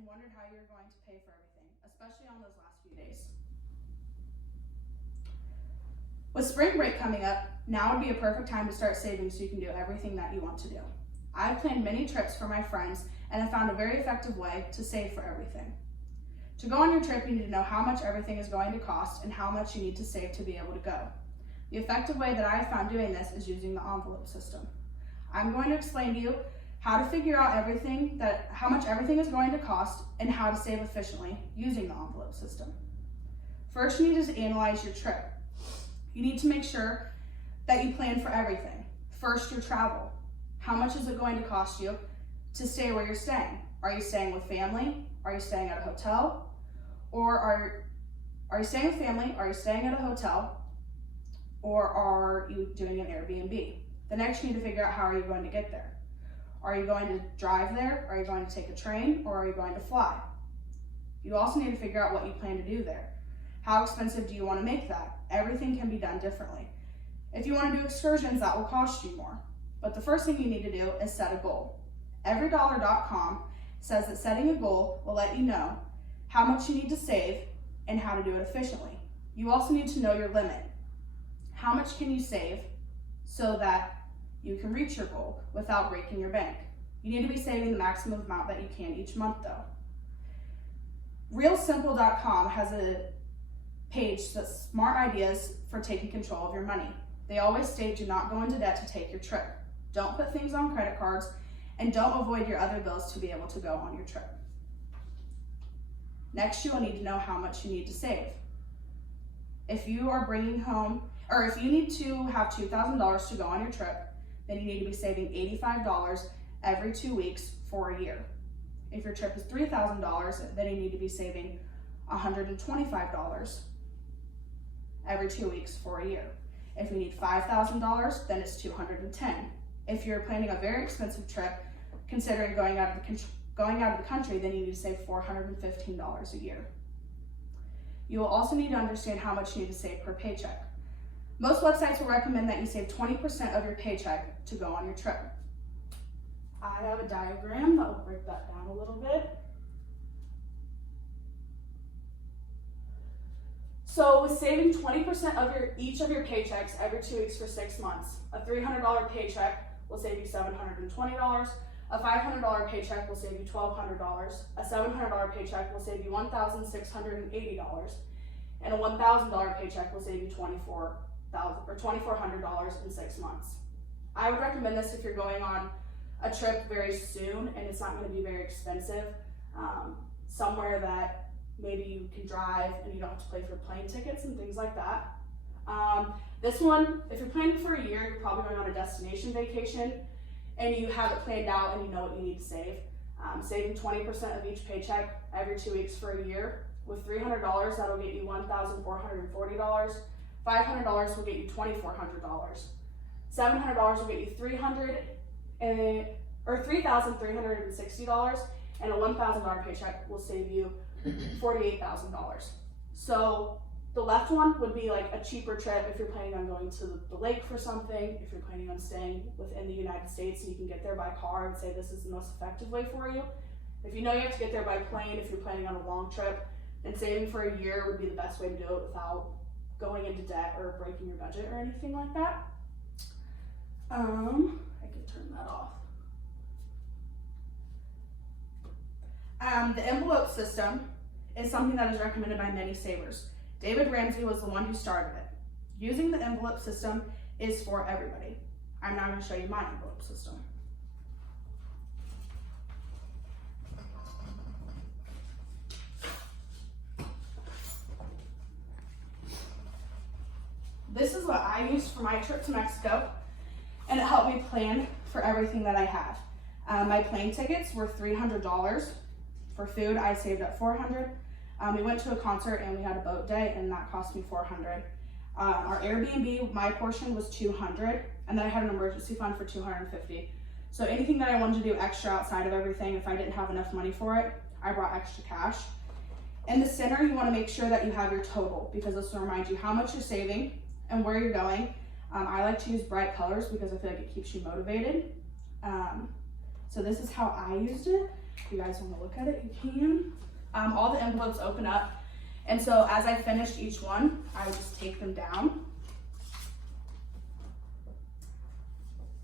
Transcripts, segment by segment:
and wondered how you're going to pay for everything, especially on those last few days. With spring break coming up, now would be a perfect time to start saving so you can do everything that you want to do. I've planned many trips for my friends and have found a very effective way to save for everything. To go on your trip, you need to know how much everything is going to cost and how much you need to save to be able to go. The effective way that I have found doing this is using the envelope system. I'm going to explain to you how to figure out how much everything is going to cost and how to save efficiently using the envelope system. First, you need to analyze your trip. You need to make sure that you plan for everything. First, your travel. How much is it going to cost you to stay where you're staying? Are you staying with family? Are you staying at a hotel? Or are you staying with family? Are you staying at a hotel? Or are you doing an Airbnb? The next, you need to figure out how are you going to get there. Are you going to drive there? Are you going to take a train? Or are you going to fly? You also need to figure out what you plan to do there. How expensive do you want to make that? Everything can be done differently. If you want to do excursions, that will cost you more. But the first thing you need to do is set a goal. Everydollar.com says that setting a goal will let you know how much you need to save and how to do it efficiently. You also need to know your limit. How much can you save so that you can reach your goal without breaking your bank? You need to be saving the maximum amount that you can each month though. Realsimple.com has a page that's smart ideas for taking control of your money. They always state do not go into debt to take your trip. Don't put things on credit cards and don't avoid your other bills to be able to go on your trip. Next, you will need to know how much you need to save. If you are bringing home, or if you need to have $2,000 to go on your trip, then you need to be saving $85 every 2 weeks for a year. If your trip is $3,000, then you need to be saving $125 every 2 weeks for a year. If you need $5,000, then it's $210. If you're planning a very expensive trip, considering going out of the country, then you need to save $415 a year. You will also need to understand how much you need to save per paycheck. Most websites will recommend that you save 20% of your paycheck to go on your trip. I have a diagram that will break that down a little bit. So with saving 20% of each of your paychecks every 2 weeks for 6 months, a $300 paycheck will save you $720, a $500 paycheck will save you $1,200, a $700 paycheck will save you $1,680, and a $1,000 paycheck will save you $2,400 in 6 months. I would recommend this if you're going on a trip very soon and it's not going to be very expensive, somewhere that maybe you can drive and you don't have to pay for plane tickets and things like that. This one, if you're planning for a year, you're probably going on a destination vacation and you have it planned out and you know what you need to save. Saving 20% of each paycheck every 2 weeks for a year. With $300, that'll get you $1,440. $500 will get you $2,400. $700 will get you $3,360, and a $1,000 paycheck will save you $48,000. So the left one would be like a cheaper trip if you're planning on going to the lake for something, if you're planning on staying within the United States and you can get there by car and say this is the most effective way for you. If you know you have to get there by plane, if you're planning on a long trip, then saving for a year would be the best way to do it without going into debt or breaking your budget or anything like that. I can turn that off. The envelope system is something that is recommended by many savers. David Ramsey was the one who started it. Using the envelope system is for everybody. I'm now going to show you my envelope system. This is what I used for my trip to Mexico, and it helped me plan for everything that I have. My plane tickets were $300. For food, I saved up $400. We went to a concert and we had a boat day, and that cost me $400. Our Airbnb, my portion was $200, and then I had an emergency fund for $250. So anything that I wanted to do extra outside of everything, if I didn't have enough money for it, I brought extra cash. In the center, you want to make sure that you have your total, because this will remind you how much you're saving and where you're going. I like to use bright colors because I feel like it keeps you motivated. So this is how I used it. If you guys want to look at it, you can. All the envelopes open up. And so as I finished each one, I would just take them down.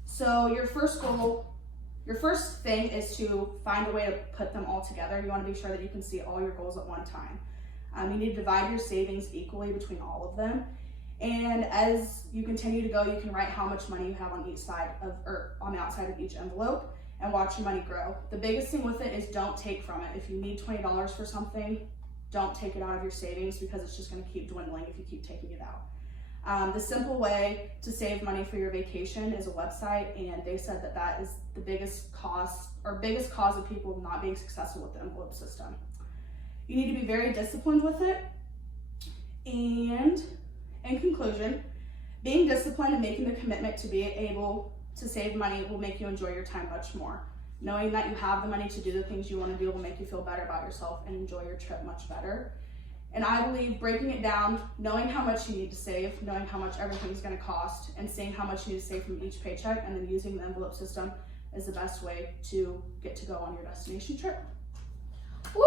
So your first thing is to find a way to put them all together. You want to be sure that you can see all your goals at one time. You need to divide your savings equally between all of them. And as you continue to go, you can write how much money you have on each side of, or on the outside of each envelope, and watch your money grow. The biggest thing with it is don't take from it. If you need $20 for something, don't take it out of your savings, because it's just going to keep dwindling if you keep taking it out. The simple way to save money for your vacation is a website, and they said that that is the biggest cause of people not being successful with the envelope system. You need to be very disciplined with it. And in conclusion, being disciplined and making the commitment to be able to save money will make you enjoy your time much more. Knowing that you have the money to do the things you want to do will make you feel better about yourself and enjoy your trip much better. And I believe breaking it down, knowing how much you need to save, knowing how much everything's going to cost, and seeing how much you need to save from each paycheck, and then using the envelope system is the best way to get to go on your destination trip. Woo!